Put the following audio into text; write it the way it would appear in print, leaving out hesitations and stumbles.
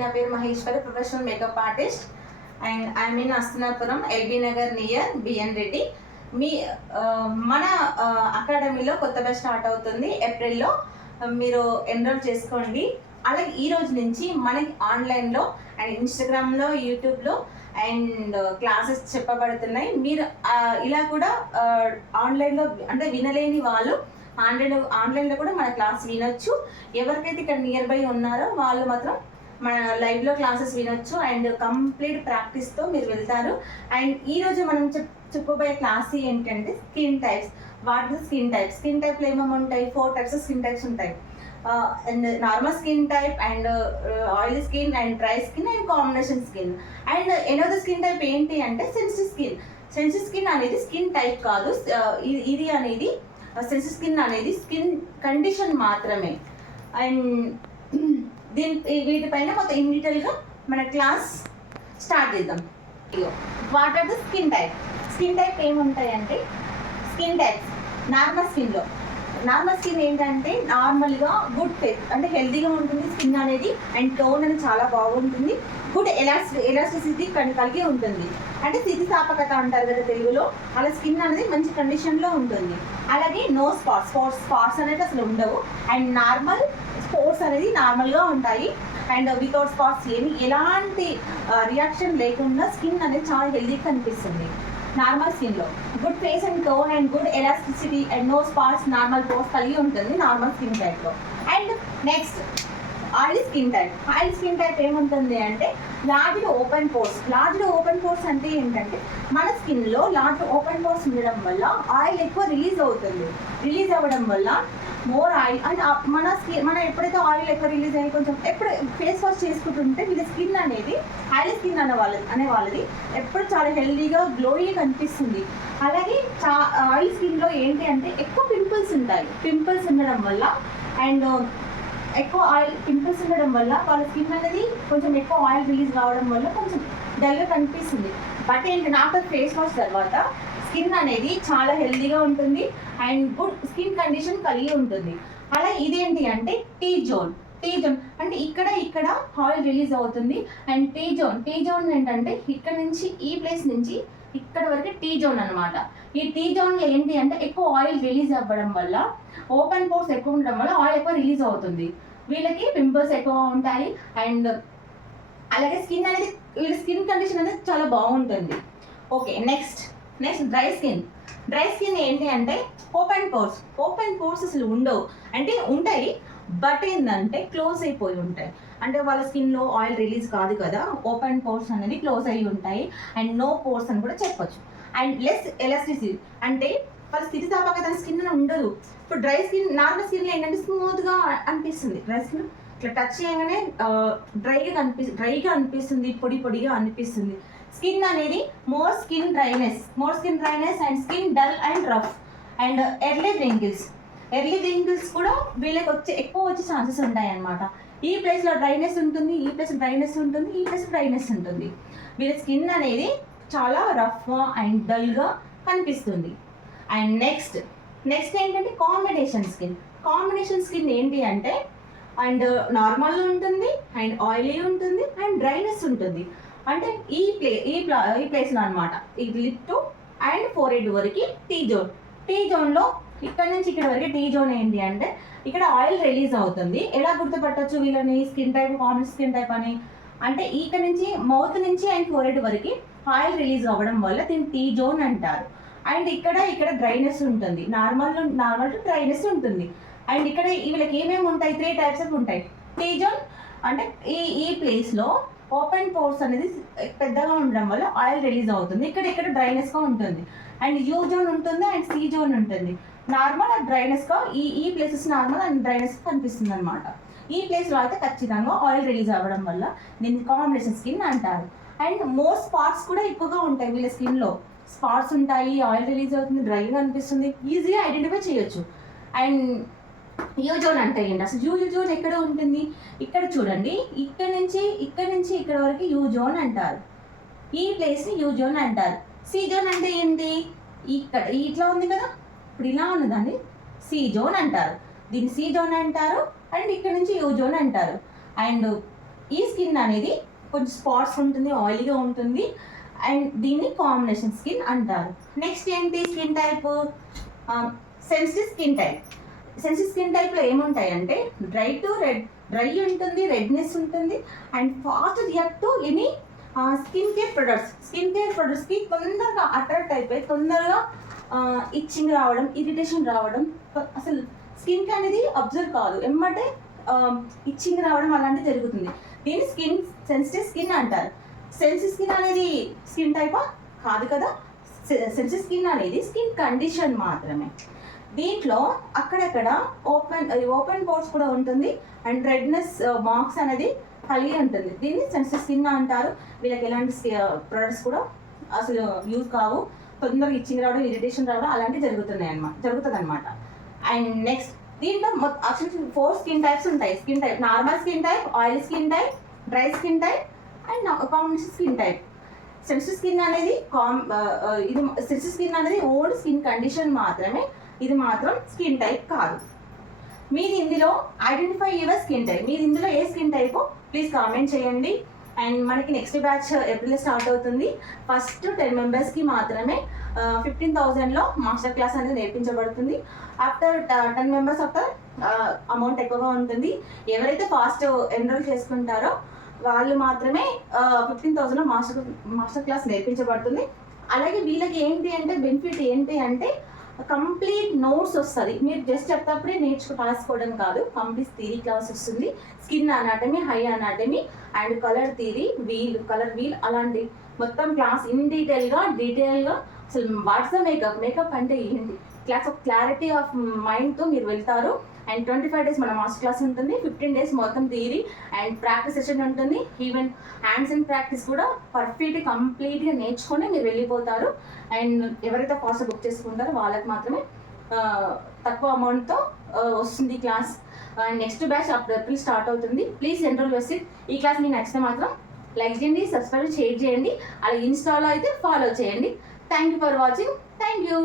నా పేరు Maheshwari, professional makeup artist and I mean Hastinapuram LB Nagar near BN Reddy. మీ మన అకాడమీలో కొత్త బ్యాచ్ స్టార్ట్ అవుతుంది ఏప్రిల్లో. మీరు ఎన్రోల్ చేసుకోండి. అలాగే ఈ రోజు నుంచి మనకి ఆన్లైన్లో అండ్ ఇన్స్టాగ్రామ్లో, యూట్యూబ్లో అండ్ క్లాసెస్ చెప్పబడుతున్నాయి. మీరు ఇలా కూడా ఆన్లైన్లో అంటే వినలేని వాళ్ళు ఆన్లైన్లో కూడా మన క్లాస్ వినొచ్చు. ఎవరికైతే ఇక్కడ నియర్ బై ఉన్నారో వాళ్ళు మాత్రం మన లైవ్లో క్లాసెస్ వినొచ్చు అండ్ కంప్లీట్ ప్రాక్టీస్తో మీరు వెళ్తారు. అండ్ ఈరోజు మనం చెప్పబోయే క్లాస్ ఏంటంటే skin types. What is skin types? Skin టైప్లో ఏమేమి ఉంటాయి? 4 టైప్స్ స్కిన్ టైప్స్ ఉంటాయి. And normal skin type and oily skin and dry skin and combination skin. And another skin type ఏంటి అంటే సెన్సిటివ్ స్కిన్. సెన్సిటివ్ స్కిన్ అనేది skin type కాదు, ఇది అనేది సెన్సిటివ్ స్కిన్ అనేది స్కిన్ కండిషన్ మాత్రమే. అండ్ వీటిపైన మొత్తం ఇన్ డీటెయిల్గా మన క్లాస్ స్టార్ట్ చేద్దాం. What are the skin type? Skin type ఏముంటాయంటే skin types normal skin ఏంటంటే నార్మల్గా గుడ్ ఫేస్ అంటే హెల్తీగా ఉంటుంది స్కిన్ అనేది అండ్ టోన్ అనేది చాలా బాగుంటుంది. గుడ్ ఎలాస్టిసిటీ కలిగి ఉంటుంది. అంటే స్థితిస్థాపకత అంటారు కదా తెలుగులో, అలా స్కిన్ అనేది మంచి కండిషన్లో ఉంటుంది. అలాగే నో స్పాట్స్ అనేది అసలు ఉండవు. అండ్ నార్మల్ స్పోర్ట్స్ అనేది నార్మల్గా ఉంటాయి. అండ్ వితౌట్ స్పాట్స్ ఎలాంటి రియాక్షన్ లేకుండా స్కిన్ అనేది చాలా హెల్తీగా కనిపిస్తుంది నార్మల్ స్కిన్లో. Good face and tone and good elasticity and no spots, normal pores కలిగి ఉంటుంది నార్మల్ స్కిన్ టైప్లో. And next oil skin type ఏముంటుంది అంటే లార్జ్ ఓపెన్ పోర్స్ అంటే ఏంటంటే మన స్కిన్లో లార్జ్ ఓపెన్ పోర్స్ ఉండడం వల్ల ఆయిల్ ఎక్కువ రిలీజ్ అవ్వడం వల్ల మోర్ ఆయిల్ అంటే మనం ఎప్పుడైతే ఆయిల్ ఎక్కువ రిలీజ్ అయ్యి కొంచెం ఎప్పుడు ఫేస్ వాష్ చేసుకుంటుంటే వీళ్ళ స్కిన్ అనేది ఆయిల్ స్కిన్ అనే వాళ్ళది ఎప్పుడు చాలా హెల్దీగా గ్లోయింగ్ కనిపిస్తుంది. అలాగే ఆయిల్ స్కిన్లో ఏంటి అంటే ఎక్కువ పింపుల్స్ ఉండడం వల్ల అండ్ ఎక్కువ ఆయిల్ పింపుల్స్ ఉండడం వల్ల వాళ్ళ స్కిన్ అనేది కొంచెం ఎక్కువ ఆయిల్ రిలీజ్ కావడం వల్ల కొంచెం డల్గా కనిపిస్తుంది. బట్ ఏంటి ఆఫ్టర్ ఫేస్ వాష్ తర్వాత స్కిన్ అనేది చాలా హెల్తీగా ఉంటుంది అండ్ గుడ్ స్కిన్ కండిషన్ కలిగి ఉంటుంది. అలా ఇదేంటి అంటే టీ జోన్ అంటే ఇక్కడ ఆయిల్ రిలీజ్ అవుతుంది. అండ్ టీ జోన్ ఏంటంటే ఇక్కడ నుంచి ఈ ప్లేస్ నుంచి ఇక్కడ వరకు టీ జోన్ అనమాట. ఈ టీ జోన్లో ఏంటి అంటే ఎక్కువ ఆయిల్ రిలీజ్ అవ్వడం వల్ల ఓపెన్ పోర్స్ ఎక్కువ ఉండడం వల్ల ఆయిల్ ఎక్కువ రిలీజ్ అవుతుంది. వీళ్ళకి పింపుల్స్ ఎక్కువ ఉంటాయి అండ్ అలాగే వీళ్ళ స్కిన్ కండిషన్ అనేది చాలా బాగుంటుంది. ఓకే, నెక్స్ట్ డ్రై స్కిన్ ఏంటి అంటే ఓపెన్ పోర్స్ అసలు ఉండవు. అంటే ఉంటాయి బట్ ఏంటంటే క్లోజ్ అయిపోయి ఉంటాయి. అంటే వాళ్ళ స్కిన్లో ఆయిల్ రిలీజ్ కాదు కదా, ఓపెన్ పోర్స్ అనేది క్లోజ్ అయ్యి ఉంటాయి అండ్ నో పోర్స్ అని కూడా చెప్పొచ్చు. అండ్ లెస్ ఎలాస్టిసిటీ అంటే వాళ్ళ స్థితిస్థాపకత స్కిన్ అని ఉండదు. ఇప్పుడు నార్మల్ స్కిన్లో ఏంటంటే స్మూత్గా అనిపిస్తుంది. డ్రై స్కిన్ ఇట్లా టచ్ చేయగానే డ్రైగా అనిపిస్తుంది, పొడిగా అనిపిస్తుంది. స్కిన్ అనేది more skin dryness and skin dull and rough and early wrinkles కూడా వీళ్ళకి ఎక్కువ వచ్చే ఛాన్సెస్ ఉంటాయి అన్నమాట. ఈ ప్లేస్లో డ్రైనెస్ ఉంటుంది, ఈ ప్లేస్ డ్రైనెస్ ఉంటుంది. వీళ్ళ స్కిన్ అనేది చాలా రఫ్గా అండ్ డల్గా కనిపిస్తుంది. అండ్ నెక్స్ట్ ఏంటంటే కాంబినేషన్ స్కిన్ ఏంటి అంటే అండ్ నార్మల్ ఉంటుంది అండ్ ఆయిలీ ఉంటుంది అండ్ డ్రైనెస్ ఉంటుంది. అంటే ఈ ప్లేస్లో అనమాట ఈ లిప్ టు అండ్ ఫోర్హెడ్ వరకు టీ జోన్లో ఇక్కడ నుంచి ఇక్కడ వరకు టీ జోన్ ఏంటి అంటే ఇక్కడ ఆయిల్ రిలీజ్ అవుతుంది. ఎలా గుర్తుపట్టచ్చు వీళ్ళని skin type common skin type అని అంటే ఇక్కడ నుంచి మౌత్ నుంచి అండ్ ఫోర్హెడ్ వరకు ఆయిల్ రిలీజ్ అవ్వడం వల్ల దీన్ని టీ జోన్ అంటారు. అండ్ ఇక్కడ డ్రైనెస్ ఉంటుంది, నార్మల్ టు డ్రైనెస్ ఉంటుంది. అండ్ ఇక్కడ వీళ్ళకి ఏమేమి ఉంటాయి? 3 టైప్స్ ఉంటాయి. టీ జోన్ అంటే ఈ ప్లేస్లో ఓపెన్ పోర్స్ అనేది పెద్దగా ఉండడం వల్ల ఆయిల్ రిలీజ్ అవుతుంది. ఇక్కడ డ్రైనెస్గా ఉంటుంది. అండ్ యూ జోన్ ఉంటుంది అండ్ సి జోన్ ఉంటుంది. నార్మల్ అండ్ డ్రైనెస్గా ఈ ప్లేసెస్ నార్మల్ అండ్ డ్రైనెస్ కనిపిస్తుంది అనమాట. ఈ ప్లేస్లో అయితే ఖచ్చితంగా ఆయిల్ రిలీజ్ అవ్వడం వల్ల దీన్ని కాంబినేషన్ స్కిన్ అంటారు. అండ్ మోర్ స్పాట్స్ కూడా ఎక్కువగా ఉంటాయి వీళ్ళ స్కిన్లో. స్పాట్స్ ఉంటాయి, ఆయిల్ రిలీజ్ అవుతుంది, డ్రైగా అనిపిస్తుంది, ఈజీగా ఐడెంటిఫై చేయొచ్చు. అండ్ యూ జోన్ అంటే ఏంటి అసలు? యూ జోన్ ఎక్కడ ఉంటుంది? ఇక్కడ చూడండి, ఇక్కడ నుంచి ఇక్కడ వరకు యూ జోన్ అంటారు. ఈ ప్లేస్ని యూ జోన్ అంటారు. సి జోన్ అంటే ఏంటి? ఇక్కడ ఇట్లా ఉంది కదా, ఇప్పుడు ఇలా ఉన్నదాన్ని సి జోన్ అంటారు. దీన్ని సి జోన్ అంటారు అండ్ ఇక్కడ నుంచి యూ జోన్ అంటారు. అండ్ ఈ స్కిన్ అనేది కొంచెం స్పాట్స్ ఉంటుంది, ఆయిలీగా ఉంటుంది, అండ్ దీన్ని కాంబినేషన్ స్కిన్ అంటారు. నెక్స్ట్ ఏంటి skin type? Sensitive skin type. Sensitive skin టైప్లో ఏముంటాయంటే డ్రై టు రెడ్, డ్రై ఉంటుంది, రెడ్నెస్ ఉంటుంది, and fast react to any skin care products. Skin care ప్రొడక్ట్స్కి తొందరగా అట్రాక్ట్ అయిపోయి తొందరగా ఇచ్చింగ్ రావడం, ఇరిటేషన్ రావడం, అసలు స్కిన్కి అనేది అబ్జర్వ్ కాదు, ఎమ్మటే ఇచ్చింగ్ రావడం అలాంటివి జరుగుతుంది. దీన్ని స్కిన్ సెన్సిటివ్ స్కిన్ అంటారు. సెన్సిటివ్ స్కిన్ అనేది స్కిన్ టైపా? కాదు కదా. సెన్సిటివ్ స్కిన్ అనేది స్కిన్ కండిషన్ మాత్రమే. దీంట్లో అక్కడక్కడ ఓపెన్ పోర్స్ కూడా ఉంటుంది, అండ్ రెడ్నెస్ మార్క్స్ అనేది కలిగి ఉంటుంది. దీన్ని సెన్సిటివ్ స్కిన్ అంటారు. వీళ్ళకి ఎలాంటి ప్రొడక్ట్స్ కూడా అసలు యూజ్ కావు, తొందరగా ఇచ్చింగ్ రావడం, ఇరిటేషన్ రావడం అలాంటివి జరుగుతుంది అనమాట. అండ్ నెక్స్ట్ దీంట్లో యాక్చువల్లీ 4 స్కిన్ టైప్స్ ఉంటాయి. Skin type normal skin type, oil skin type, dry skin type, and combination skin type. Sensitive skin అనేది ఇది సెన్సిటివ్ స్కిన్ అనేది ఓల్డ్ స్కిన్ కండిషన్ మాత్రమే, ఇది మాత్రం స్కిన్ టైప్ కాదు. మీరు ఇందులో ఐడెంటిఫై యువర్ స్కిన్ టైప్, మీరు ఇందులో ఏ స్కిన్ టైపో ప్లీజ్ కామెంట్ చేయండి. అండ్ మనకి నెక్స్ట్ బ్యాచ్ ఏప్రిల్ స్టార్ట్ అవుతుంది. ఫస్ట్ 10 మెంబర్స్కి మాత్రమే 15,000లో మాస్టర్ క్లాస్ అనేది నేర్పించబడుతుంది. ఆఫ్టర్ 10 మెంబర్స్ ఆఫ్టర్ అమౌంట్ ఎక్కువగా ఉంటుంది. ఎవరైతే ఫాస్ట్ ఎన్రోల్ చేసుకుంటారో వాళ్ళు మాత్రమే 15,000లో మాస్టర్ క్లాస్ నేర్పించబడుతుంది. అలాగే వీళ్ళకి ఏంటి అంటే బెనిఫిట్ ఏంటి అంటే కంప్లీట్ నోట్స్ వస్తుంది. మీరు జస్ట్ చెప్తప్పుడే రాసుకోవడం కాదు, కంప్లీట్ థియరీ క్లాస్ వస్తుంది. స్కిన్ అనాటమీ, హై anatomy, and colour theory, colour wheel అలాంటి మొత్తం క్లాస్ ఇన్ డీటెయిల్గా అసలు వాట్స్ ద మేకప్ అంటే ఏంటి క్లారిటీ ఆఫ్ మైండ్తో మీరు వెళ్తారు. అండ్ 25 days మన మాస్టర్ క్లాస్ ఉంటుంది, 15 days మొత్తం థియరీ అండ్ ప్రాక్టీస్ సెషన్ ఉంటుంది. ఈవెన్ హ్యాండ్స్ అండ్ ప్రాక్టీస్ కూడా కంప్లీట్గా నేర్చుకొని మీరు వెళ్ళిపోతారు. అండ్ ఎవరైతే ఫాస్ట్ బుక్ చేసుకుంటారో వాళ్ళకి మాత్రమే తక్కువ అమౌంట్తో వస్తుంది class. And next batch April start అవుతుంది. ప్లీజ్ ఎన్రోల్ చేసి ఈ క్లాస్ మీకు నచ్చితే మాత్రం లైక్ చేయండి, సబ్స్క్రైబ్ షేర్ చేయండి, అలాగే ఇన్స్టాలో అయితే ఫాలో చేయండి. Thank you for watching. Thank you.